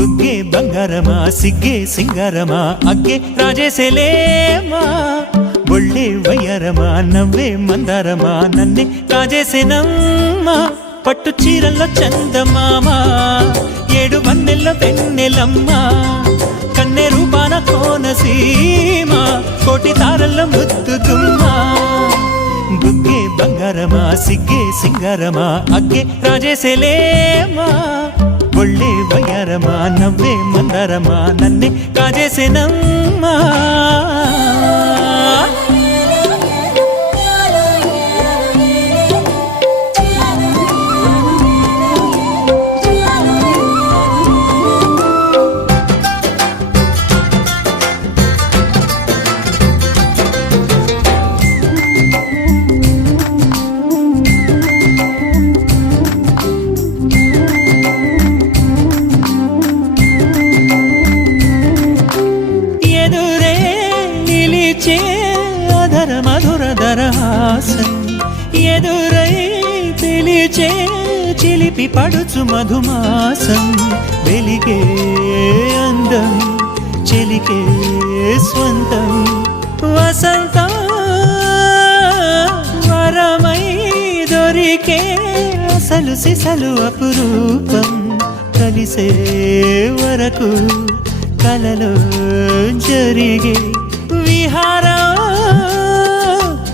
బుగ్గే బంగారమా సిగ్గే సింగారమా అగ్గే రాజేసేలేమా ఒళ్ళే వయ్యారమా నవ్వే మందారమా నన్నే కాజేసేనమ్మా పట్టు చీరల్లో చందమామా ఏడు వన్నెల్లో వెన్నెలమ్మా కన్నె రూపాన కోనసీమ కోటి తారల్లో ముద్దుగుమ్మా బుగ్గే బంగారమా సిగ్గే సింగారమా అగ్గే రాజేసేలేమా ఒళ్ళే వయ్యారమా నవ్వే మందారమా నన్నే కాజేసేనమ్మా అధర మధుర దరహాసం ఎదురై పిలిచే చిలిపి పడుచు మధుమాసం వెలిగే అందం చెలికే స్వంతం వసంతం వరమై దొరికే అసలు సిసలు అపురూపం కలిసే వరకు కలలో జరిగే విహారం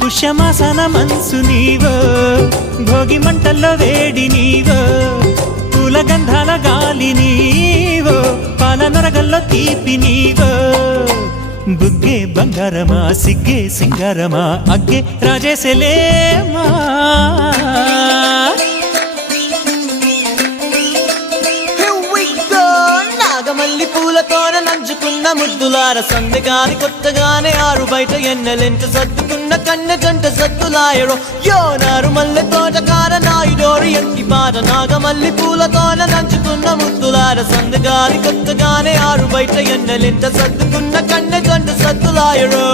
పుష్యమాసన మనసు నీవో భోగి మంటల్లో వేడి నీవో పూల గంధాల గాలి నీవో పాల నొరగల్లో తీపి నీవో బుగ్గే బంగారమా సిగ్గే సింగారమా అగ్గే రాజేసేలేమా మల్లి పూలతోన నంచుకున్న ముద్దులార సందగాని కొత్తగానే ఆరు బయట ఎన్నెలెంట సర్దుకున్న కన్నె జంట సద్దులాయరో యోనారు మల్లె తోటకార నాయుడోరు ఎంటి పాట నాగమల్లి పూలతోన నంచుకున్న ముద్దులార సందగాని కొత్తగానే ఆరు బయట ఎన్నెలెంట సర్దుకున్న కన్నె జంట సద్దులాయరో